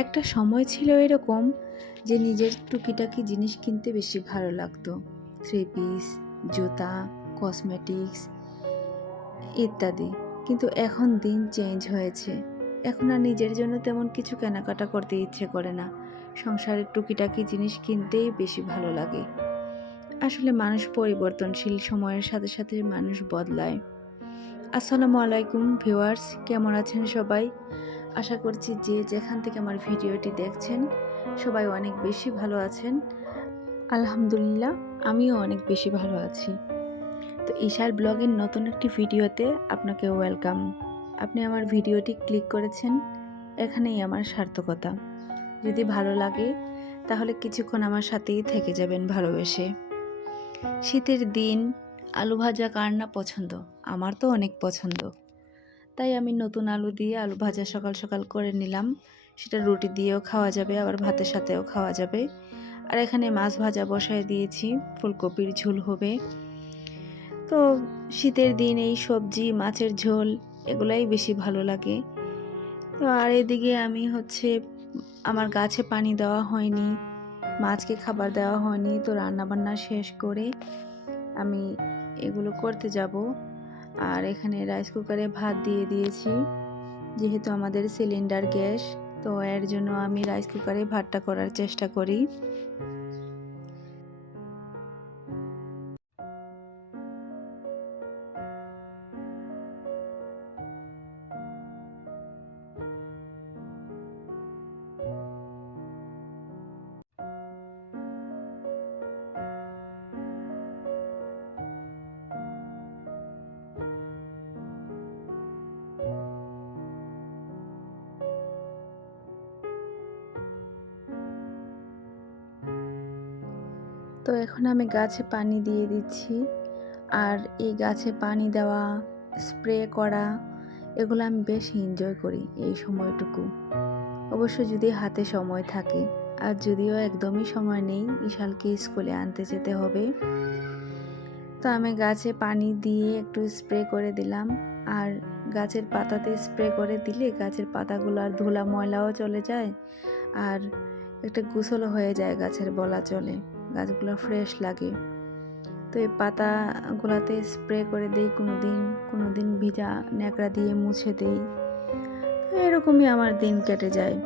একটা সময় ছিল এরকম যে নিজের টুকিটাকি জিনিস কিনতে বেশি ভালো লাগতো। থ্রি পিস, জুতা, কসমেটিক্স ইত্যাদি। কিন্তু এখন দিন চেঞ্জ হয়েছে। এখন আর নিজের জন্য তেমন কিছু কেনাকাটা করতে ইচ্ছে করে না। সংসারের টুকিটাকি জিনিস কিনতেই বেশি ভালো লাগে। আসলে মানুষ পরিবর্তনশীল, সময়ের সাথে সাথে মানুষ বদলায়। আসসালামু আলাইকুম ভিউয়ার্স, কেমন আছেন সবাই? আশা করছি যে যেখান থেকে আমার ভিডিওটি দেখছেন সবাই অনেক বেশি ভালো আছেন। আলহামদুলিল্লাহ, আমিও অনেক বেশি ভালো আছি। তো ঈশার ব্লগের নতুন একটি ভিডিওতে আপনাকে ওয়েলকাম। আপনি আমার ভিডিওটি ক্লিক করেছেন, এখানেই আমার সার্থকতা। যদি ভালো লাগে তাহলে কিছুক্ষণ আমার সাথেই থেকে যাবেন ভালোবেসে। শীতের দিন আলু ভাজা কার না পছন্দ? আমার তো অনেক পছন্দ। তাই আমি নতুন আলু দিয়ে আলু ভাজা সকাল সকাল করে নিলাম। সেটা রুটি দিয়েও খাওয়া যাবে, আবার ভাতের সাথেও খাওয়া যাবে। আর এখানে মাছ ভাজা বসায় দিয়েছি, ফুলকপির ঝোল হবে। তো শীতের দিন এই সবজি, মাছের ঝোল এগুলাই বেশি ভালো লাগে। তো আর এদিকে আমি আমার গাছে পানি দেওয়া হয়নি, মাছকে খাবার দেওয়া হয়নি। তো রান্নাবান্না শেষ করে আমি এগুলো করতে যাব। আর এখানে রাইস কুকারে ভাত দিয়ে দিয়েছি, যেহেতু আমাদের সিলিন্ডার গ্যাস, তো এর জন্য আমি রাইস কুকারে ভাতটা করার চেষ্টা করি। তো এখন আমি গাছে পানি দিয়ে দিচ্ছি। আর এই গাছে পানি দেওয়া, স্প্রে করা, এগুলো আমি বেশ এনজয় করি এই সময়টুকু। অবশ্য যদি হাতে সময় থাকে, আর যদিও একদমই সময় নেই, ইশালকে স্কুলে আনতে যেতে হবে। তো আমি গাছে পানি দিয়ে একটু স্প্রে করে দিলাম। আর গাছের পাতাতে স্প্রে করে দিলে গাছের পাতাগুলো আর ধুলা ময়লাও চলে যায়, আর একটা গোছলও হয়ে যায় গাছের, বলা চলে। গাছগুলো ফ্রেশ লাগে। তো এই পাতাগুলোতে স্প্রে করে দিই, কোনো দিন ভিজা ন্যাকড়া দিয়ে মুছে দিই। তো এরকমই আমার দিন কেটে যায়।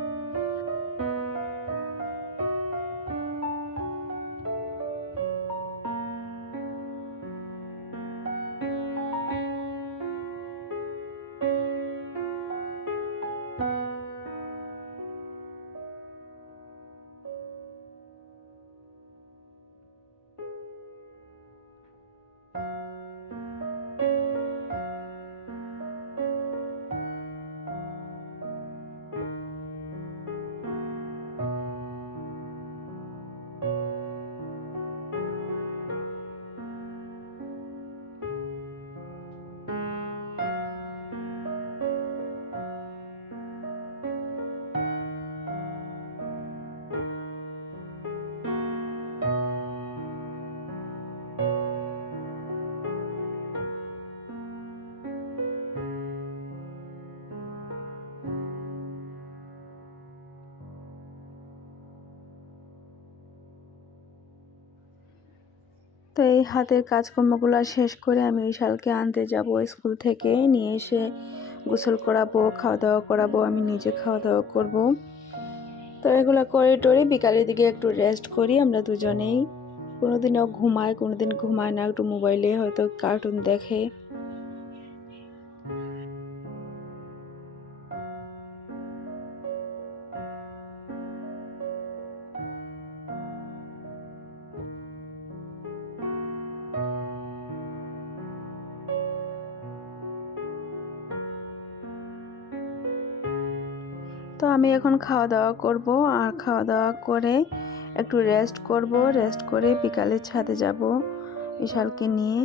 তো এই হাতের কাজকর্মগুলো শেষ করে আমি বিশালকে আনতে যাব স্কুল থেকে। নিয়ে এসে গোসল করাবো, খাওয়া দাওয়া করাবো, আমি নিজে খাওয়া দাওয়া করব। তো এগুলো করে টরে বিকালের দিকে একটু রেস্ট করি আমরা দুজনেই। কোনোদিনও ঘুমায়, কোনোদিন ঘুমায় না, একটু মোবাইলে হয়তো কার্টুন দেখে। তো আমি এখন খাওয়া দাওয়া করব, আর খাওয়া দাওয়া করে একটু রেস্ট করব। রেস্ট করে বিকালে ছাদে যাব ইশালকে নিয়ে।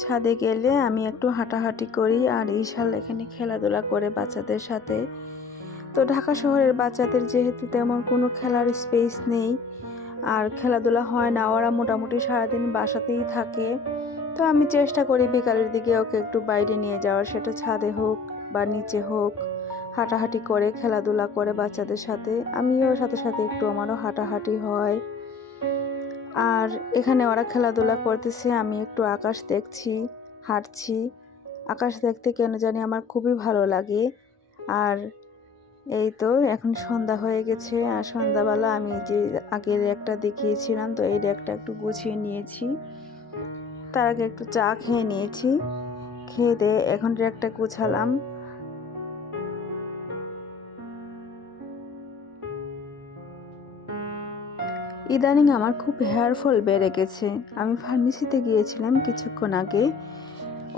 ছাদে গেলে আমি একটু হাঁটাহাঁটি করি, আর ইশাল এখানে খেলাধুলা করে বাচ্চাদের সাথে। তো ঢাকা শহরের বাচ্চাদের যেহেতু তেমন কোনো খেলার স্পেস নেই, আর খেলাধুলা হয় না, ওরা মোটামুটি সারাদিন বাসাতেই থাকে। তো আমি চেষ্টা করি বিকালের দিকে ওকে একটু বাইরে নিয়ে যাওয়ার, সেটা ছাদে হোক বা নিচে হোক, হাঁটাহাঁটি করে, খেলাধুলা করে বাচ্চাদের সাথে। আমিও সাথে সাথে একটু আমারও হাঁটাহাঁটি হয়। আর এখানে ওরা খেলাধুলা করতেছে, আমি একটু আকাশ দেখছি, হাঁটছি। আকাশ দেখতে কেন জানি আমার খুবই ভালো লাগে। আর এই তো এখন সন্ধ্যা হয়ে গেছে, আর সন্ধ্যাবেলা আমি যে আগের র্যাকটা দেখিয়েছিলাম, তো এই র্যাকটা একটু গুছিয়ে নিয়েছি। তার আগে একটু চা খেয়ে নিয়েছি, খেয়ে দিয়ে এখন র্যাকটা গুছালাম। ইদানিং আমার খুব হেয়ার ফল বেড়ে গেছে। আমি ফার্মেসিতে গিয়েছিলাম কিছুক্ষণ আগে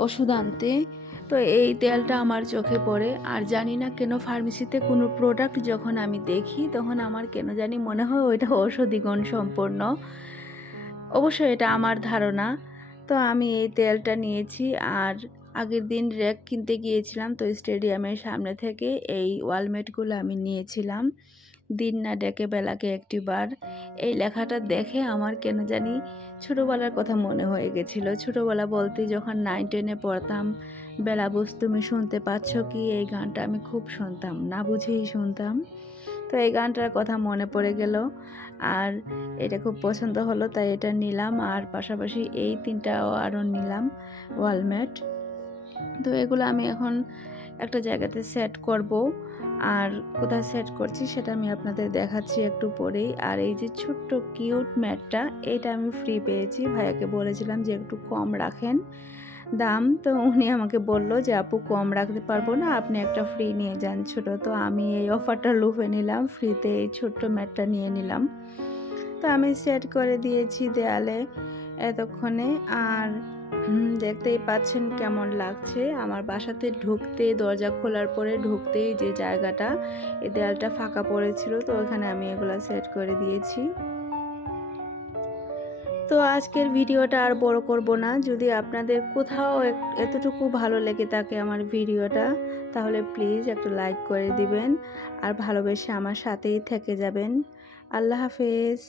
ওষুধ আনতে, তো এই তেলটা আমার চোখে পড়ে। আর জানি না কেন ফার্মেসিতে কোনো প্রোডাক্ট যখন আমি দেখি তখন আমার কেন জানি মনে হয় ওইটা ঔষধি গুণ সম্পন্ন। অবশ্যই এটা আমার ধারণা। তো আমি এই তেলটা নিয়েছি। আর আগের দিন র্যাক কিনতে গিয়েছিলাম, তো স্টেডিয়ামের সামনে থেকে এই ওয়ালমেটগুলো আমি নিয়েছিলাম। দিন না ডেকে বেলাকে একটি বার, এই লেখাটা দেখে আমার কেন জানি ছোটোবেলার কথা মনে হয়ে গেছিলো। ছোটোবেলা বলতে যখন 9-10-এ পড়তাম, বেলা বুঝ তুমি শুনতে পাচ্ছ কি, এই গানটা আমি খুব শুনতাম, না বুঝেই শুনতাম। তো এই গানটার কথা মনে পড়ে গেল, আর এটা খুব পছন্দ হলো, তাই এটা নিলাম। আর পাশাপাশি এই তিনটাও আরও নিলাম ওয়ালমেট। তো এগুলো আমি এখন একটা জায়গাতে সেট করব। আর কোথায় সেট করছি সেটা আমি আপনাদের দেখাচ্ছি একটু পরেই। আর এই যে ছোট্ট কিউট ম্যাটটা, এটা আমি ফ্রি পেয়েছি। ভাইয়াকে বলেছিলাম যে একটু কম রাখেন দাম, তো উনি আমাকে বললো যে আপু কম রাখতে পারবো না, আপনি একটা ফ্রি নিয়ে যান ছোট। তো আমি এই অফারটা লুফে নিলাম, ফ্রিতে এই ছোট্ট ম্যাটটা নিয়ে নিলাম। তো আমি সেট করে দিয়েছি দেয়ালে এতক্ষণে। আর দেখতেই পাচ্ছেন কেমন লাগছে। আমার বাসাতে ঢুকতে, দরজা খোলার পরে ঢুকতেই যে জায়গাটা, এই দেয়ালটা ফাঁকা পড়েছিল, তো ওখানে আমি এগুলো সেট করে দিয়েছি। তো আজকের ভিডিওটা আর বড় করব না। যদি আপনাদের কোথাও এতটুকু ভালো লেগে থাকে আমার ভিডিওটা, তাহলে প্লিজ একটা লাইক করে দিবেন আর ভালোবেসে আমার সাথেই থেকে যাবেন। আল্লাহ হাফেজ।